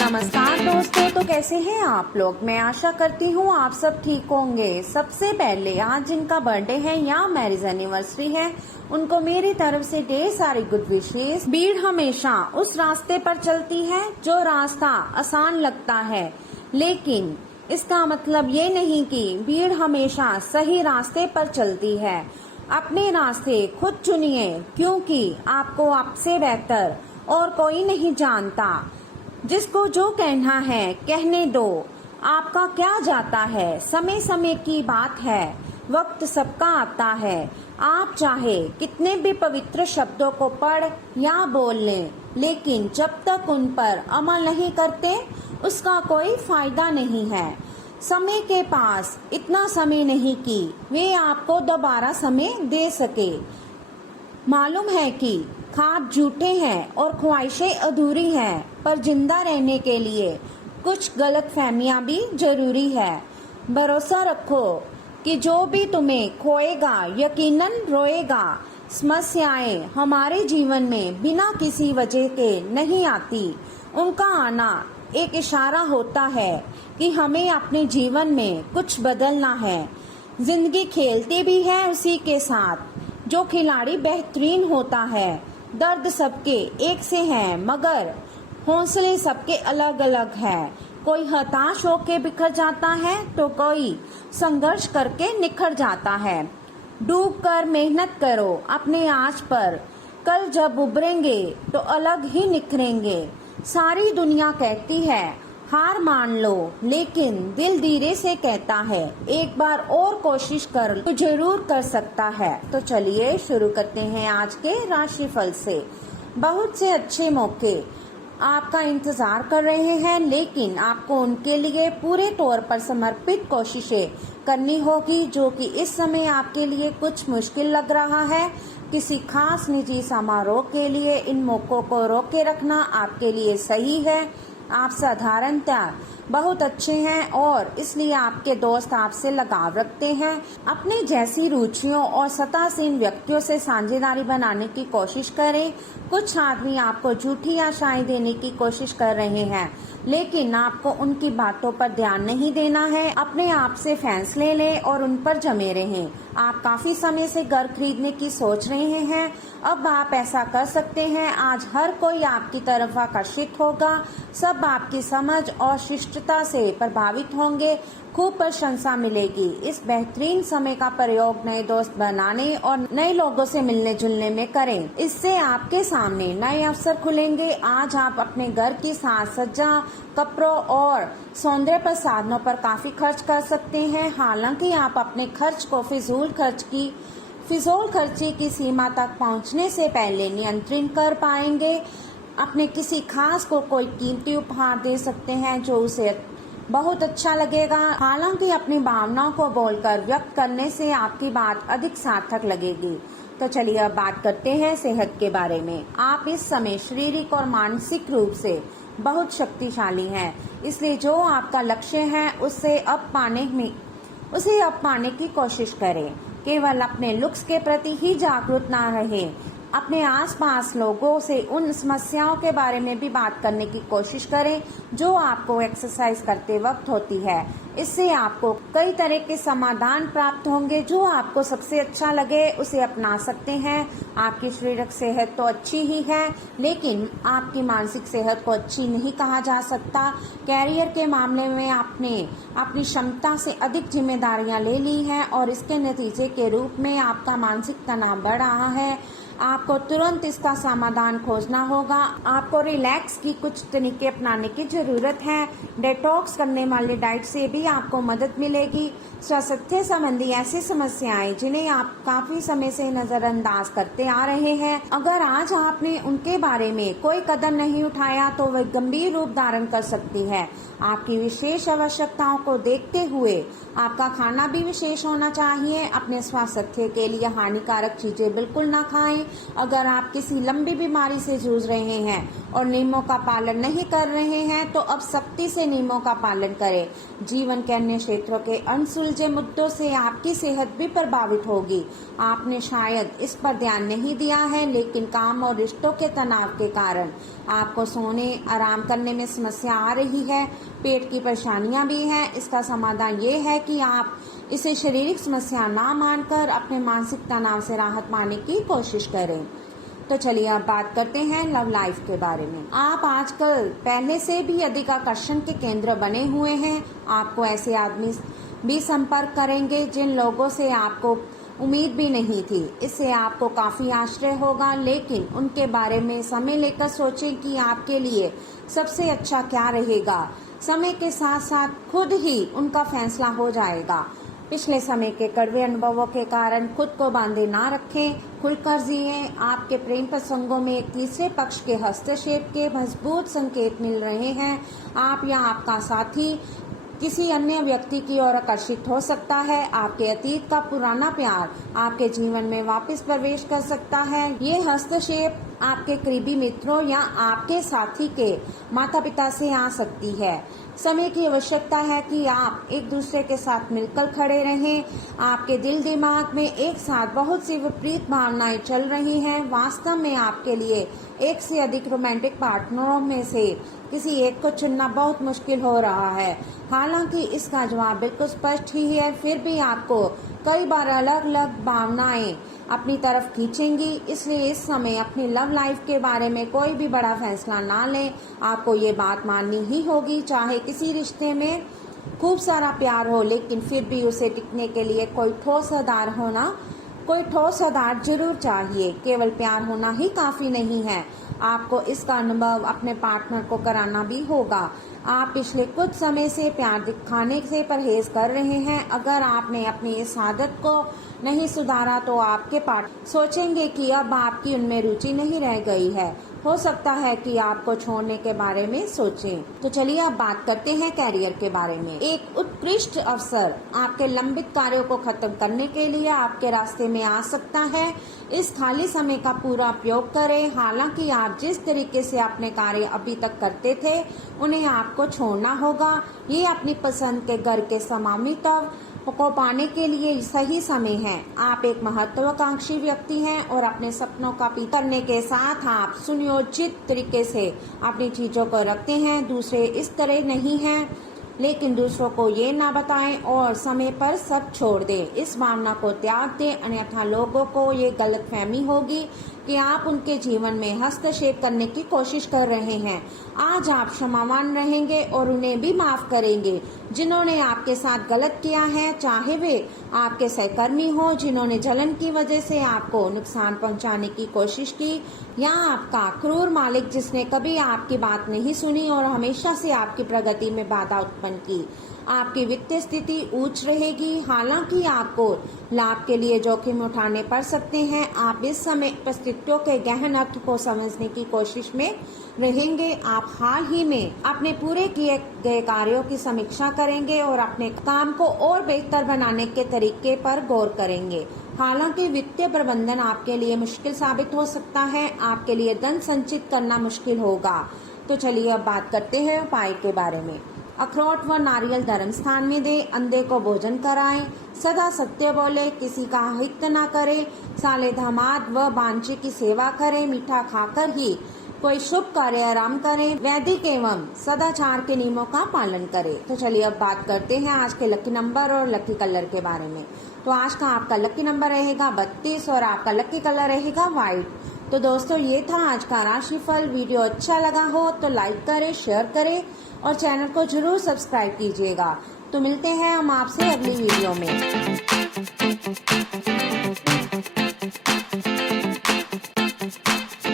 नमस्कार दोस्तों, तो कैसे हैं आप लोग। मैं आशा करती हूँ आप सब ठीक होंगे। सबसे पहले आज जिनका बर्थडे है या मैरिज एनिवर्सरी है, उनको मेरी तरफ से ढेर सारी गुड विशेस। भीड़ हमेशा उस रास्ते पर चलती है जो रास्ता आसान लगता है, लेकिन इसका मतलब ये नहीं कि भीड़ हमेशा सही रास्ते पर चलती है। अपने रास्ते खुद चुनिए, क्योंकि आपको आपसे बेहतर और कोई नहीं जानता। जिसको जो कहना है कहने दो, आपका क्या जाता है। समय समय की बात है, वक्त सबका आता है। आप चाहे कितने भी पवित्र शब्दों को पढ़ या बोल लें, लेकिन जब तक उन पर अमल नहीं करते उसका कोई फायदा नहीं है। समय के पास इतना समय नहीं कि वे आपको दोबारा समय दे सके। मालूम है कि ख्वाब झूठे हैं और ख्वाहिशें अधूरी हैं, पर जिंदा रहने के लिए कुछ गलतफहमियां भी जरूरी है। भरोसा रखो कि जो भी तुम्हें खोएगा यकीनन रोएगा। समस्याएं हमारे जीवन में बिना किसी वजह के नहीं आती। उनका आना एक इशारा होता है कि हमें अपने जीवन में कुछ बदलना है। जिंदगी खेलती भी है उसी के साथ। जो खिलाड़ी बेहतरीन होता है, दर्द सबके एक से है, मगर हौसले सबके अलग अलग है। कोई हताश होके बिखर जाता है तो कोई संघर्ष करके निखर जाता है। डूब कर मेहनत करो अपने आँच पर, कल जब उभरेंगे तो अलग ही निखरेंगे। सारी दुनिया कहती है हार मान लो, लेकिन दिल धीरे से कहता है एक बार और कोशिश कर तो जरूर कर सकता है। तो चलिए शुरू करते हैं आज के राशिफल से। बहुत से अच्छे मौके आपका इंतजार कर रहे हैं, लेकिन आपको उनके लिए पूरे तौर पर समर्पित कोशिशें करनी होगी, जो कि इस समय आपके लिए कुछ मुश्किल लग रहा है। किसी खास निजी समारोह के लिए इन मौकों को रोके रखना आपके लिए सही है। आप साधारणतः बहुत अच्छे हैं और इसलिए आपके दोस्त आपसे लगाव रखते हैं। अपने जैसी रुचियों और सतासीन व्यक्तियों से साझेदारी बनाने की कोशिश करें। कुछ आदमी आपको झूठी आशाएं देने की कोशिश कर रहे हैं, लेकिन आपको उनकी बातों पर ध्यान नहीं देना है। अपने आप से फैसले लें और उन पर जमे रहें। आप काफी समय से घर खरीदने की सोच रहे हैं, अब आप ऐसा कर सकते हैं। आज हर कोई आपकी तरफ आकर्षित होगा। सब आपकी समझ और शिष्टता से प्रभावित होंगे। खूब प्रशंसा मिलेगी। इस बेहतरीन समय का प्रयोग नए दोस्त बनाने और नए लोगों से मिलने जुलने में करें। इससे आपके सामने नए अवसर खुलेंगे। आज आप अपने घर की साज सज्जा, कपड़ों और सौंदर्य प्रसाधनों पर काफी खर्च कर सकते हैं। हालांकि आप अपने खर्च को फिजूल खर्ची की सीमा तक पहुंचने से पहले नियंत्रित कर पाएंगे। अपने किसी खास को कोई कीमती उपहार दे सकते हैं जो उसे बहुत अच्छा लगेगा। हालांकि अपनी भावनाओं को बोलकर व्यक्त करने से आपकी बात अधिक सार्थक लगेगी। तो चलिए अब बात करते हैं सेहत के बारे में। आप इस समय शारीरिक और मानसिक रूप से बहुत शक्तिशाली हैं, इसलिए जो आपका लक्ष्य है उसे अब पाने की कोशिश करें। केवल अपने लुक्स के प्रति ही जागरूक ना रहें। अपने आसपास लोगों से उन समस्याओं के बारे में भी बात करने की कोशिश करें जो आपको एक्सरसाइज करते वक्त होती है। इससे आपको कई तरह के समाधान प्राप्त होंगे। जो आपको सबसे अच्छा लगे उसे अपना सकते हैं। आपकी शारीरिक सेहत तो अच्छी ही है, लेकिन आपकी मानसिक सेहत को अच्छी नहीं कहा जा सकता। कैरियर के मामले में आपने अपनी क्षमता से अधिक जिम्मेदारियां ले ली हैं और इसके नतीजे के रूप में आपका मानसिक तनाव बढ़ रहा है। आपको तुरंत इसका समाधान खोजना होगा। आपको रिलैक्स की कुछ तरीके अपनाने की जरूरत है। डिटॉक्स करने वाली डाइट से भी आपको मदद मिलेगी। स्वास्थ्य संबंधी ऐसी समस्याएं जिन्हें आप काफी समय से नजरअंदाज करते आ रहे हैं, अगर आज आपने उनके बारे में कोई कदम नहीं उठाया तो वह गंभीर रूप धारण कर सकती है। आपकी विशेष आवश्यकताओं को देखते हुए आपका खाना भी विशेष होना चाहिए। अपने स्वास्थ्य के लिए हानिकारक चीजें बिल्कुल ना खाएं। अगर आप किसी लंबी बीमारी से जूझ रहे हैं और नियमों का पालन नहीं कर रहे हैं तो अब सख्ती से नियमों का पालन करें। जीवन के अन्य क्षेत्रों के अनसुलझे मुद्दों से आपकी सेहत भी प्रभावित होगी। आपने शायद इस पर ध्यान नहीं दिया है, लेकिन काम और रिश्तों के तनाव के कारण आपको सोने आराम करने में समस्या आ रही है। पेट की परेशानियां भी हैं। इसका समाधान ये है कि आप इसे शारीरिक समस्या ना मानकर अपने मानसिक तनाव से राहत पाने की कोशिश करें। तो चलिए अब बात करते हैं लव लाइफ के बारे में। आप आजकल पहले से भी अधिक आकर्षण के केंद्र बने हुए हैं। आपको ऐसे आदमी भी संपर्क करेंगे जिन लोगों से आपको उम्मीद भी नहीं थी। इससे आपको काफी आश्चर्य होगा, लेकिन उनके बारे में समय लेकर सोचें कि आपके लिए सबसे अच्छा क्या रहेगा। समय के साथ साथ खुद ही उनका फैसला हो जाएगा। पिछले समय के कड़वे अनुभवों के कारण खुद को बांधे ना रखें, खुलकर जिए। आपके प्रेम प्रसंगों में एक तीसरे पक्ष के हस्तक्षेप के मजबूत संकेत मिल रहे हैं। आप या आपका साथी किसी अन्य व्यक्ति की ओर आकर्षित हो सकता है। आपके अतीत का पुराना प्यार आपके जीवन में वापस प्रवेश कर सकता है। ये हस्तक्षेप आपके करीबी मित्रों या आपके साथी के माता पिता से आ सकती है। समय की आवश्यकता है कि आप एक दूसरे के साथ मिलकर खड़े रहें। आपके दिल दिमाग में एक साथ बहुत सी विपरीत भावनाएं चल रही हैं। वास्तव में आपके लिए एक से अधिक रोमांटिक पार्टनरों में से किसी एक को चुनना बहुत मुश्किल हो रहा है। हालांकि इसका जवाब बिल्कुल स्पष्ट ही है, फिर भी आपको कई बार अलग अलग भावनाएं अपनी तरफ खींचेंगी। इसलिए इस समय अपनी लव लाइफ के बारे में कोई भी बड़ा फैसला ना लें। आपको ये बात माननी ही होगी, चाहे किसी रिश्ते में खूब सारा प्यार हो, लेकिन फिर भी उसे टिकने के लिए कोई ठोस आधार जरूर चाहिए। केवल प्यार होना ही काफी नहीं है, आपको इसका अनुभव अपने पार्टनर को कराना भी होगा। आप पिछले कुछ समय से प्यार दिखाने से परहेज कर रहे हैं। अगर आपने अपनी इस आदत को नहीं सुधारा तो आपके पार्टनर सोचेंगे कि अब आपकी उनमें रुचि नहीं रह गई है। हो सकता है कि आपको छोड़ने के बारे में सोचें। तो चलिए अब बात करते हैं कैरियर के बारे में। एक उत्कृष्ट अवसर आपके लंबित कार्यों को खत्म करने के लिए आपके रास्ते में आ सकता है। इस खाली समय का पूरा उपयोग करें। हालांकि आप जिस तरीके से अपने कार्य अभी तक करते थे उन्हें आपको छोड़ना होगा। ये अपनी पसंद के घर के स्वामित्व को पाने के लिए सही समय है। आप एक महत्वाकांक्षी व्यक्ति हैं और अपने सपनों का पीछा करने के साथ आप सुनियोजित तरीके से अपनी चीजों को रखते हैं। दूसरे इस तरह नहीं हैं, लेकिन दूसरों को ये ना बताएं और समय पर सब छोड़ दें। इस भावना को त्याग दें, अन्यथा लोगों को ये गलतफहमी होगी कि आप उनके जीवन में हस्तक्षेप करने की कोशिश कर रहे हैं। आज आप क्षमावान रहेंगे और उन्हें भी माफ करेंगे जिन्होंने आपके साथ गलत किया है, चाहे वे आपके सहकर्मी हो जिन्होंने जलन की वजह से आपको नुकसान पहुंचाने की कोशिश की, या आपका क्रूर मालिक जिसने कभी आपकी बात नहीं सुनी और हमेशा से आपकी प्रगति में बाधा उत्पन्न की। आपकी वित्तीय स्थिति ऊंच रहेगी, हालांकि आपको लाभ के लिए जोखिम उठाने पड़ सकते हैं। आप इस समय परिस्थितियों के गहन अर्थ को समझने की कोशिश में रहेंगे। आप हाल ही में अपने पूरे किए गए कार्यों की समीक्षा करेंगे और अपने काम को और बेहतर बनाने के तरीके पर गौर करेंगे। हालांकि वित्तीय प्रबंधन आपके लिए मुश्किल साबित हो सकता है। आपके लिए धन संचित करना मुश्किल होगा। तो चलिए अब बात करते हैं उपाय के बारे में। अखरोट व नारियल धर्म स्थान में दे, अंधे को भोजन कराएं, सदा सत्य बोले, किसी का हित न करे, साले दामाद व बांचे की सेवा करें, मीठा खाकर ही कोई शुभ कार्य आरंभ करें, वैदिक एवं सदाचार के नियमों का पालन करें। तो चलिए अब बात करते हैं आज के लकी नंबर और लकी कलर के बारे में। तो आज का आपका लकी नंबर रहेगा 32 और आपका लकी कलर रहेगा व्हाइट। तो दोस्तों ये था आज का राशिफल। वीडियो अच्छा लगा हो तो लाइक करें, शेयर करें और चैनल को जरूर सब्सक्राइब कीजिएगा। तो मिलते हैं हम आपसे अगली वीडियो में।